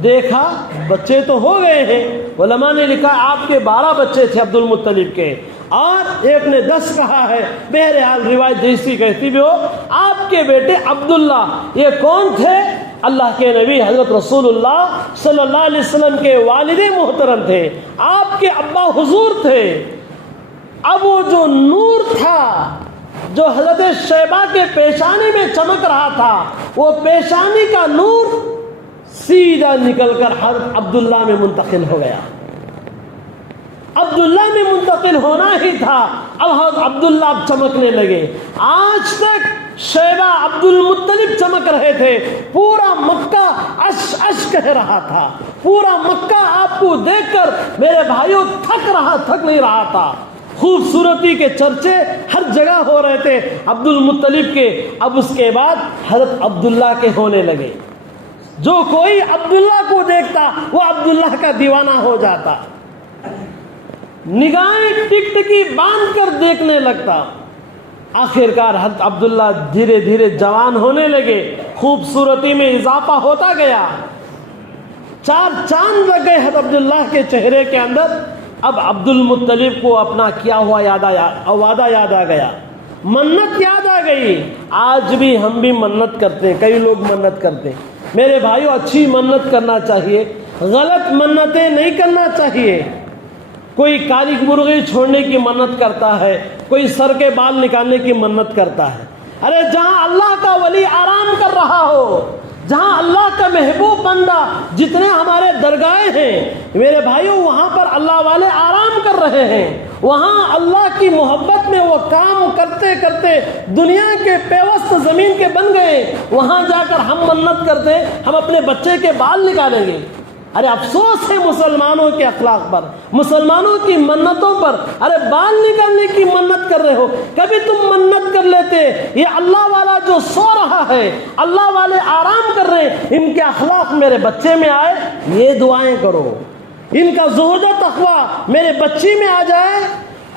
دیکھا بچے تو ہو گئے ہیں، علماء نے لکھا آپ کے 12 بچے تھے عبد المطلب کے، اور ایک نے 10 کہا ہے، بہرحال روایت جیسی کہتی بھی ہو، آپ کے بیٹے عبداللہ یہ کون تھے؟ اللہ کے نبی حضرت رسول اللہ صلی اللہ علیہ وسلم کے والد محترم تھے، آپ کے ابا حضور تھے۔ اب وہ جو نور تھا جو حضرت شیبہ کے پیشانی میں چمک رہا تھا، وہ پیشانی کا نور سیدھا نکل کر حضرت عبداللہ میں منتقل ہو گیا۔ عبداللہ میں منتقل ہونا ہی تھا، اب حضرت عبداللہ اب چمکنے لگے۔ آج تک شیبہ عبد المطلب چمک رہے تھے، پورا مکہ اش اش کہہ رہا تھا، پورا مکہ آپ کو دیکھ کر میرے بھائیوں تھک نہیں رہا تھا۔ خوبصورتی کے چرچے ہر جگہ ہو رہے تھے عبد المطلب کے۔ اب اس کے بعد حضرت عبداللہ کے ہونے لگے۔ جو کوئی عبداللہ کو دیکھتا وہ عبداللہ کا دیوانہ ہو جاتا، نگاہیں ٹک ٹکی باندھ کر دیکھنے لگتا۔ آخرکار حضرت عبداللہ دھیرے دھیرے جوان ہونے لگے، خوبصورتی میں اضافہ ہوتا گیا، 4 چاند لگ گئے حضرت عبداللہ کے چہرے کے اندر۔ اب عبد المطلب کو اپنا کیا ہوا وعدہ یاد آ گیا، منت یاد آ گئی۔ آج بھی ہم بھی منت کرتے ہیں، کئی لوگ منت کرتے ہیں۔ میرے بھائیوں، اچھی منت کرنا چاہیے، غلط منتیں نہیں کرنا چاہیے۔ کوئی کالی مرغی چھوڑنے کی منت کرتا ہے، کوئی سر کے بال نکالنے کی منت کرتا ہے۔ ارے جہاں اللہ کا ولی آرام کر رہا ہو، جہاں اللہ کا محبوب بندہ، جتنے ہمارے درگاہیں ہیں میرے بھائیوں، وہاں پر اللہ والے آرام کر رہے ہیں، وہاں اللہ کی محبت میں وہ کام کرتے کرتے دنیا کے پیوست زمین کے بن گئے، وہاں جا کر ہم منت کرتے ہم اپنے بچے کے بال نکالیں گے۔ ارے افسوس ہے مسلمانوں کے اخلاق پر، مسلمانوں کی منتوں پر۔ ارے بال نکالنے کی منت کر رہے ہو، کبھی تم منت کر لیتے یہ اللہ والا جو سو رہا ہے، اللہ والے آرام کر رہے ہیں، ان کے اخلاق میرے بچے میں آئے، یہ دعائیں کرو، ان کا زہد و تقوی میرے بچی میں آ جائے،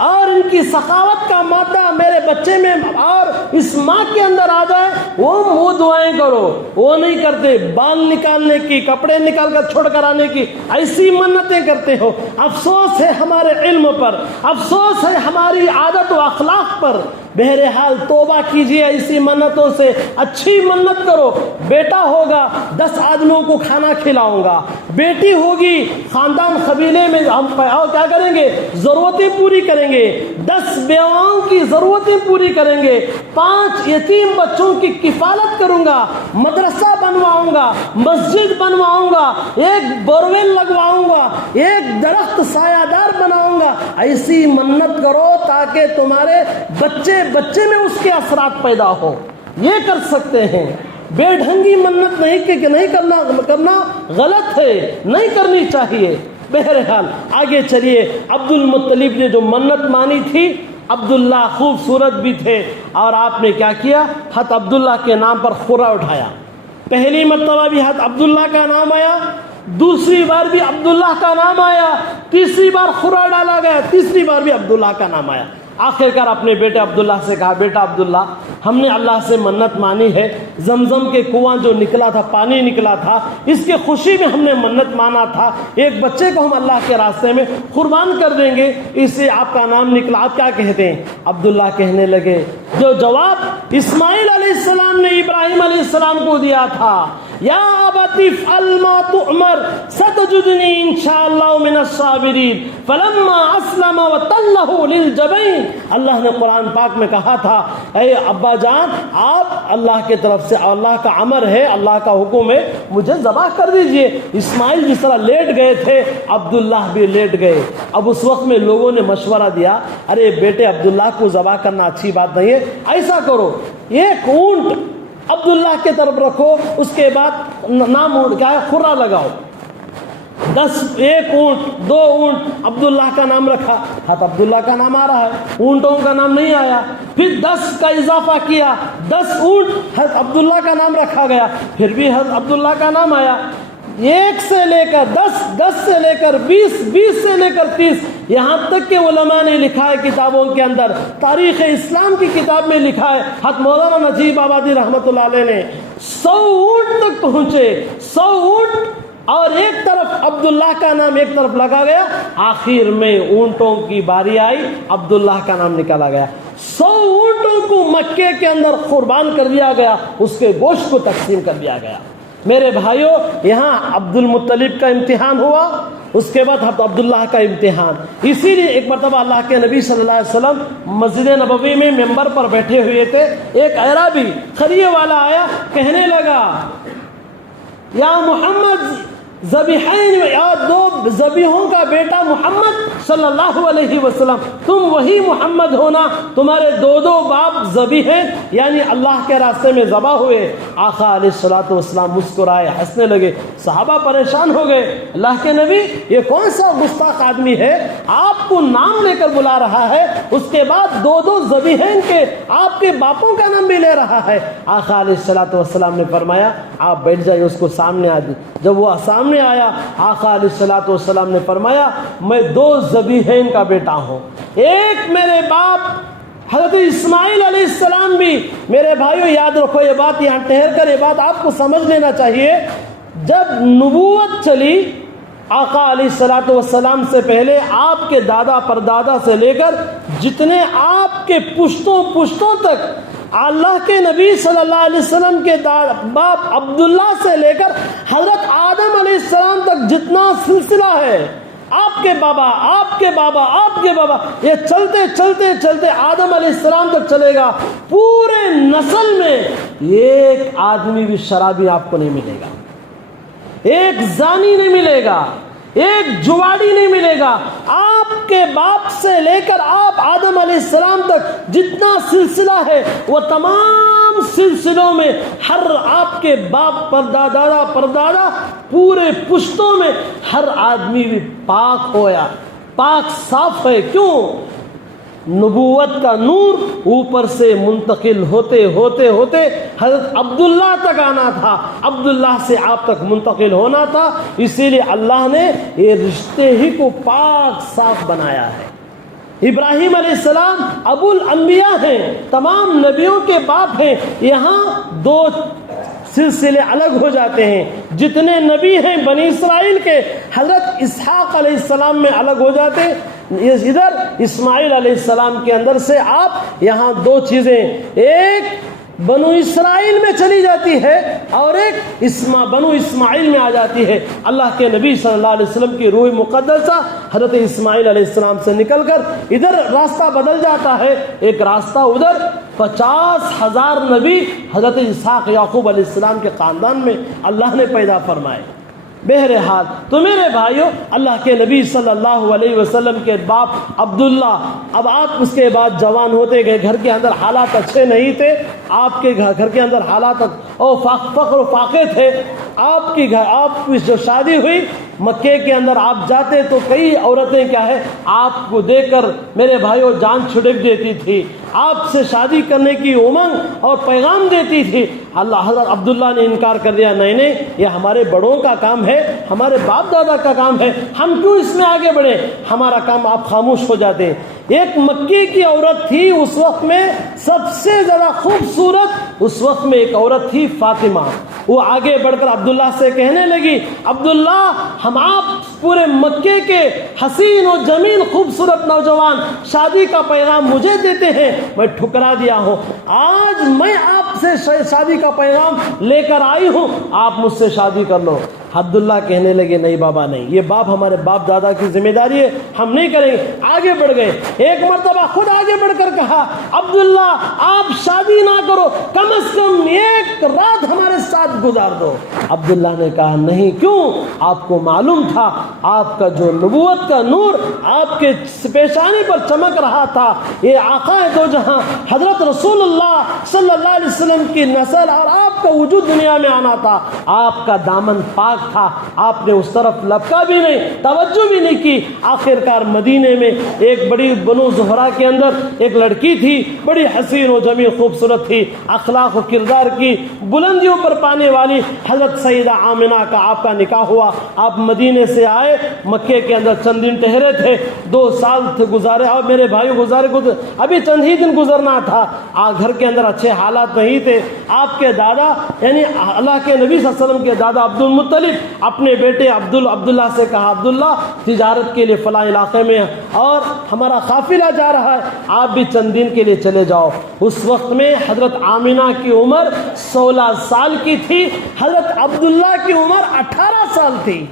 اور ان کی سخاوت کا مادہ میرے بچے میں اور اس ماں کے اندر آ جائے، وہ دعائیں کرو۔ وہ نہیں کرتے، بال نکالنے کی، کپڑے نکال کر چھوڑ کر آنے کی ایسی منتیں کرتے ہو۔ افسوس ہے ہمارے علم پر، افسوس ہے ہماری عادت و اخلاق پر۔ بہرحال توبہ کیجیے ایسی منتوں سے، اچھی منت کرو۔ بیٹا ہوگا 10 آدمیوں کو کھانا کھلاؤں گا، بیٹی ہوگی خاندان قبیلے میں ہم کیا کریں گے، ضرورتیں پوری کریں گے، 10 بیواؤں کی ضرورتیں پوری کریں گے، 5 یتیم بچوں کی کفالت کروں گا، مدرسہ بنواؤں گا، مسجد بنواؤں گا، 1 بورویل لگواؤں گا، 1 درخت سایہ دار بناؤں گا۔ ایسی منت کرو تاکہ تمہارے بچے میں اس کے اثرات پیدا ہو۔ یہ کر سکتے ہیں۔ بے ڈھنگی منت نہیں کرنا غلط ہے، نہیں کرنی چاہیے۔ بہرحال آگے چلیے، عبد المطلب نے جو منت مانی تھی، عبداللہ خوبصورت بھی تھے، اور آپ نے کیا کیا، حضرت عبداللہ کے نام پر خرہ اٹھایا۔ پہلی مرتبہ بھی حضرت عبداللہ کا نام آیا، دوسری بار بھی عبداللہ کا نام آیا، تیسری بار خرہ ڈالا گیا، تیسری بار بھی عبداللہ کا نام آیا۔ آخرکار اپنے بیٹے عبداللہ سے کہا، بیٹا عبداللہ، ہم نے اللہ سے منت مانی ہے، زمزم کے کنواں جو نکلا تھا، پانی نکلا تھا، اس کے خوشی میں ہم نے منت مانا تھا، ایک بچے کو ہم اللہ کے راستے میں قربان کر دیں گے، اس سے آپ کا نام نکلا، آپ کیا کہتے ہیں؟ عبداللہ کہنے لگے جو جواب اسماعیل علیہ السلام نے ابراہیم علیہ السلام کو دیا تھا، یا ابت افعل ما تؤمر ستجدنی انشاءاللہ من الصابرین فلما اسلم وتلہ للجبین۔ اللہ نے قرآن پاک میں کہا تھا، اے ابا جان، آپ اللہ کے طرف سے، اللہ کا امر ہے، اللہ کا حکم ہے، مجھے ذبح کر دیجئے۔ اسماعیل جس طرح لیٹ گئے تھے، عبداللہ بھی لیٹ گئے۔ اب اس وقت میں لوگوں نے مشورہ دیا، ارے بیٹے عبداللہ کو ذبح کرنا اچھی بات نہیں ہے، ایسا کرو، 1 اونٹ عبداللہ کے طرف رکھو، اس کے بعد نام کیا ہے، خرہ لگاؤ، 1 اونٹ 2 اونٹ عبداللہ کا نام رکھا۔ حضرت عبداللہ کا نام آ رہا ہے، اونٹوں کا نام نہیں آیا، پھر 10 کا اضافہ کیا، 10 اونٹ حضرت عبداللہ کا نام رکھا گیا، پھر بھی حضرت عبداللہ کا نام آیا۔ 1 سے لے کر 10، 10 سے لے کر 20، 20 سے لے کر 30، یہاں تک کہ علماء نے لکھا ہے کتابوں کے اندر، تاریخ اسلام کی کتاب میں لکھا ہے، حضرت مولانا نجیب آبادی رحمۃ اللہ علیہ نے 100 اونٹ تک پہنچے، 100 اونٹ، اور ایک طرف عبداللہ کا نام ایک طرف لگا گیا، آخر میں اونٹوں کی باری آئی، عبداللہ کا نام نکالا گیا۔ 100 اونٹوں کو مکے کے اندر قربان کر دیا گیا، اس کے گوشت کو تقسیم کر دیا گیا۔ میرے بھائیوں، یہاں عبد المطلب کا امتحان ہوا، اس کے بعد عبداللہ کا امتحان. اسی لیے ایک مرتبہ اللہ کے نبی صلی اللہ علیہ وسلم مسجد نبوی میں ممبر پر بیٹھے ہوئے تھے. ایک اعرابی خریے والا آیا، کہنے لگا یا محمد ذبیحین، یا دو ذبیحوں کا بیٹا محمد صلی اللہ علیہ وسلم، تم وہی محمد ہونا، تمہارے دو باپ ذبیح ہیں، یعنی اللہ کے راستے میں ذبح ہوئے. آقا علیہ الصلوۃ والسلام مسکرائے، ہنسنے لگے. صحابہ پریشان ہو گئے، اللہ کے نبی یہ کون سا گستاخ آدمی ہے، آپ کو نام لے کر بلا رہا ہے، اس کے بعد دو ذبیحین کے آپ کے باپوں کا نام بھی لے رہا ہے. آقا علیہ الصلوۃ والسلام نے فرمایا آپ بیٹھ جائیے، اس کو سامنے آ. جب وہ سامنے آیا، آقا علیہ الصلوۃ والسلام نے فرمایا میں دو ذبیحین کا بیٹا ہوں. ایک میرے باپ حضرت اسماعیل علیہ السلام بھی. میرے بھائیو یاد رکھو یہ بات، یہاں ٹھہر کر یہ بات آپ کو سمجھ لینا چاہیے. جب نبوت چلی آقا علیہ الصلوۃ والسلام سے پہلے آپ کے دادا پردادا سے لے کر جتنے آپ کے پشتوں تک اللہ کے نبی صلی اللہ علیہ وسلم کے باپ عبداللہ سے لے کر حضرت آدم علیہ السلام تک جتنا سلسلہ ہے، آپ کے بابا آپ کے بابا آپ کے بابا، یہ چلتے چلتے چلتے آدم علیہ السلام تک چلے گا. پورے نسل میں ایک آدمی بھی شرابی آپ کو نہیں ملے گا، ایک زانی نہیں ملے گا، ایک جواڑی نہیں ملے گا. آپ کے باپ سے لے کر آپ آدم علیہ السلام تک جتنا سلسلہ ہے، وہ تمام سلسلوں میں ہر آپ کے باپ پردادا پورے پشتوں میں ہر آدمی بھی پاک ہویا، پاک صاف ہے. کیوں؟ نبوت کا نور اوپر سے منتقل ہوتے ہوتے ہوتے حضرت عبداللہ تک آنا تھا، عبداللہ سے آپ تک منتقل ہونا تھا. اسی لیے اللہ نے یہ رشتے ہی کو پاک صاف بنایا ہے. ابراہیم علیہ السلام ابو الانبیاء ہیں، تمام نبیوں کے باپ ہیں. یہاں دو سلسلے الگ ہو جاتے ہیں. جتنے نبی ہیں بنی اسرائیل کے، حضرت اسحاق علیہ السلام میں الگ ہو جاتے ہیں. ادھر اسماعیل علیہ السلام کے اندر سے آپ یہاں دو چیزیں، ایک بنو اسرائیل میں چلی جاتی ہے اور ایک بنو اسماعیل میں آ جاتی ہے. اللہ کے نبی صلی اللہ علیہ وسلم کی روح مقدسہ حضرت اسماعیل علیہ السلام سے نکل کر ادھر راستہ بدل جاتا ہے. ایک راستہ ادھر 50,000 نبی حضرت اسحاق یعقوب علیہ السلام کے خاندان میں اللہ نے پیدا فرمائے. بہرحال تو میرے بھائیوں، اللہ کے نبی صلی اللہ علیہ وسلم کے باپ عبداللہ، اب آپ اس کے بعد جوان ہوتے گئے، گھر کے اندر حالات اچھے نہیں تھے، آپ کے گھر کے اندر حالات فقر و فاقے تھے. آپ کی جو شادی ہوئی مکے کے اندر آپ جاتے تو کئی عورتیں کیا ہے آپ کو دیکھ کر میرے بھائیوں جان چھڑک دیتی تھی، آپ سے شادی کرنے کی امنگ اور پیغام دیتی تھی. حضرت عبداللہ نے انکار کر دیا، نہیں یہ ہمارے بڑوں کا کام ہے، ہمارے باپ دادا کا کام ہے، ہم کیوں اس میں آگے بڑھیں، ہمارا کام. آپ خاموش ہو جاتے. ایک مکی کی عورت تھی اس وقت میں سب سے زیادہ خوبصورت، اس وقت میں ایک عورت تھی فاطمہ. وہ آگے بڑھ کر عبداللہ سے کہنے لگی، عبداللہ ہم آپ پورے مکے کے حسین و جمیل خوبصورت نوجوان شادی کا پیغام مجھے دیتے ہیں، میں ٹھکرا دیا ہوں. آج میں آپ سے شادی کا پیغام لے کر آئی ہوں، آپ مجھ سے شادی کر لو. عبداللہ کہنے لگے نہیں بابا نہیں، یہ باپ ہمارے باپ دادا کی ذمہ داری ہے، ہم نہیں کریں گے. آگے بڑھ گئے. ایک مرتبہ خود آگے بڑھ کر کہا، عبداللہ آپ شادی نہ کرو، کم از کم ایک رات ہمارے ساتھ گزار دو. عبداللہ نے کہا نہیں. کیوں؟ آپ کو معلوم تھا آپ کا جو نبوت کا نور آپ کے پیشانی پر چمک رہا تھا، یہ آقا دو جہاں حضرت رسول اللہ صلی اللہ علیہ وسلم کی نسل اور آپ کا وجود دنیا میں آنا تھا. آپ کا دامن پاک تھا، آپ نے اس طرف لپکا بھی نہیں، توجہ بھی نہیں کی. آخرکار مدینے میں ایک بڑی بنو زہرا کے اندر ایک لڑکی تھی، بڑی حسین و جمیل خوبصورت تھی، اخلاق و کردار کی بلندیوں پر پانے والی حضرت سیدہ آمنہ کا آپ کا نکاح ہوا. آپ مدینے سے آئے، مکے کے اندر چند دن ٹھہرے تھے، 2 سال تھے گزارے. اور میرے بھائیو ابھی چند ہی دن گزرنا تھا. گھر کے اندر اچھے حالات نہیں تھے. آپ کے دادا دادا یعنی اللہ کے نبی صلی اللہ علیہ وسلم کے دادا عبد المطلب اپنے بیٹے عبداللہ سے کہا عبداللہ تجارت کے لیے فلاں علاقے میں اور ہمارا قافلہ جا رہا ہے، آپ بھی چند دن کے لیے چلے جاؤ۔ اس وقت میں حضرت آمینہ کی عمر 16 سال کی تھی، حضرت عبداللہ کی عمر 18 سال تھی۔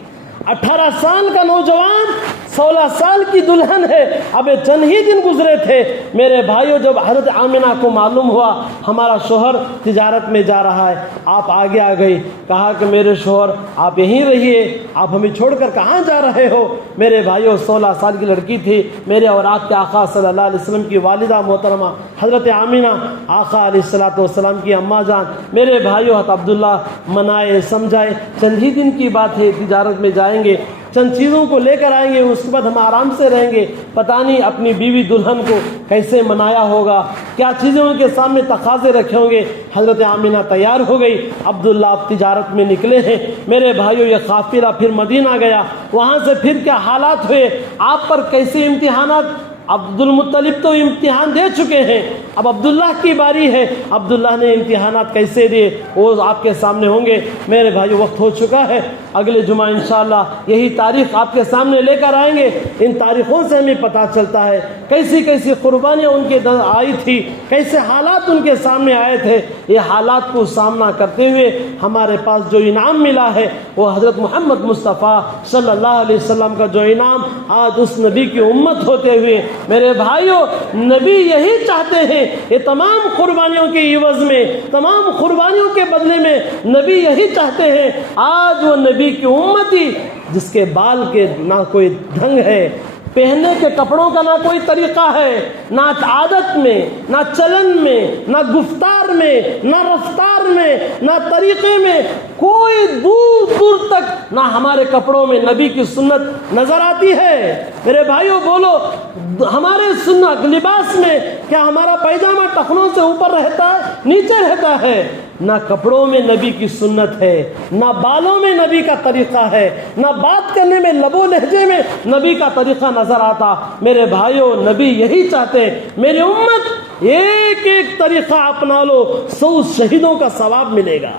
18 سال کا نوجوان 16 سال کی دلہن ہے، اب چند ہی دن گزرے تھے۔ میرے بھائیوں، جب حضرت آمینہ کو معلوم ہوا ہمارا شوہر تجارت میں جا رہا ہے، آپ آگے آ گئی، کہا کہ میرے شوہر آپ یہیں رہیے، آپ ہمیں چھوڑ کر کہاں جا رہے ہو؟ میرے بھائیوں، 16 سال کی لڑکی تھی، میرے اور آپ کے آقا صلی اللہ علیہ وسلم کی والدہ محترمہ حضرت آمینہ، آقا علیہ الصلوۃ والسلام کی اماں جان۔ میرے بھائیوں، حضرت عبداللہ منائے سمجھائے، چند ہی دن کی بات ہے، تجارت میں جائیں گے، چند چیزوں کو لے کر آئیں گے، اس کے بعد ہم آرام سے رہیں گے۔ پتہ نہیں اپنی بیوی دلہن کو کیسے منایا ہوگا، کیا چیزیں ان کے سامنے تقاضے رکھے ہوں گے۔ حضرت آمینہ تیار ہو گئی، عبداللہ اب تجارت میں نکلے ہیں۔ میرے بھائیوں، یہ قافلہ پھر مدینہ گیا، وہاں سے پھر کیا حالات ہوئے، آپ پر کیسے امتحانات۔ عبد المطلب تو امتحان دے چکے ہیں، اب عبداللہ کی باری ہے، عبداللہ نے امتحانات کیسے دیے وہ آپ کے سامنے ہوں گے۔ میرے بھائیو، وقت ہو چکا ہے، اگلے جمعہ انشاءاللہ یہی تاریخ آپ کے سامنے لے کر آئیں گے۔ ان تاریخوں سے ہمیں پتہ چلتا ہے کیسی کیسی قربانیاں ان کے آئی تھی، کیسے حالات ان کے سامنے آئے تھے۔ یہ حالات کو سامنا کرتے ہوئے ہمارے پاس جو انعام ملا ہے وہ حضرت محمد مصطفیٰ صلی اللہ علیہ وسلم کا جو انعام، آج اس نبی کی امت ہوتے ہوئے میرے بھائیوں، نبی یہی چاہتے ہیں، یہ تمام قربانیوں کے عوض میں، تمام قربانیوں کے بدلے میں نبی یہی چاہتے ہیں، آج وہ نبی کی امتی جس کے بال کے نہ کوئی ڈھنگ ہے، پہننے کے کپڑوں کا نہ کوئی طریقہ ہے، نہ عادت میں، نہ چلن میں، نہ گفتار میں، نہ رفتار میں، نہ طریقے میں، کوئی دور دور تک نہ ہمارے کپڑوں میں نبی کی سنت نظر آتی ہے۔ میرے بھائیوں بولو، ہمارے سنت لباس میں کیا ہمارا پیجامہ ٹخنوں سے اوپر رہتا ہے، نیچے رہتا ہے؟ نہ کپڑوں میں نبی کی سنت ہے، نہ بالوں میں نبی کا طریقہ ہے، نہ بات کرنے میں لب و لہجے میں نبی کا طریقہ نظر آتا۔ میرے بھائیوں، نبی یہی چاہتے ہیں، میری امت ایک ایک طریقہ اپنا لو، 100 شہیدوں کا ثواب ملے گا۔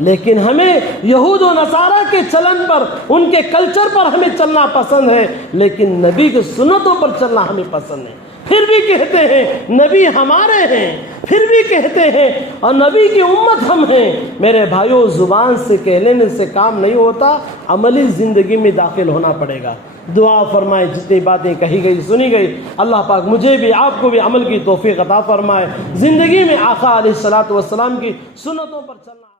لیکن ہمیں یہود و نصارہ کے چلن پر، ان کے کلچر پر ہمیں چلنا پسند ہے، لیکن نبی کی سنتوں پر چلنا ہمیں پسند ہے۔ پھر بھی کہتے ہیں نبی ہمارے ہیں، پھر بھی کہتے ہیں اور نبی کی امت ہم ہیں۔ میرے بھائیوں، زبان سے کہہ لینے سے کام نہیں ہوتا، عملی زندگی میں داخل ہونا پڑے گا۔ دعا فرمائے، جتنی باتیں کہی گئی سنی گئی، اللہ پاک مجھے بھی آپ کو بھی عمل کی توفیق عطا فرمائے، زندگی میں آقا علیہ الصلوۃ والسلام کی سنتوں پر چلنا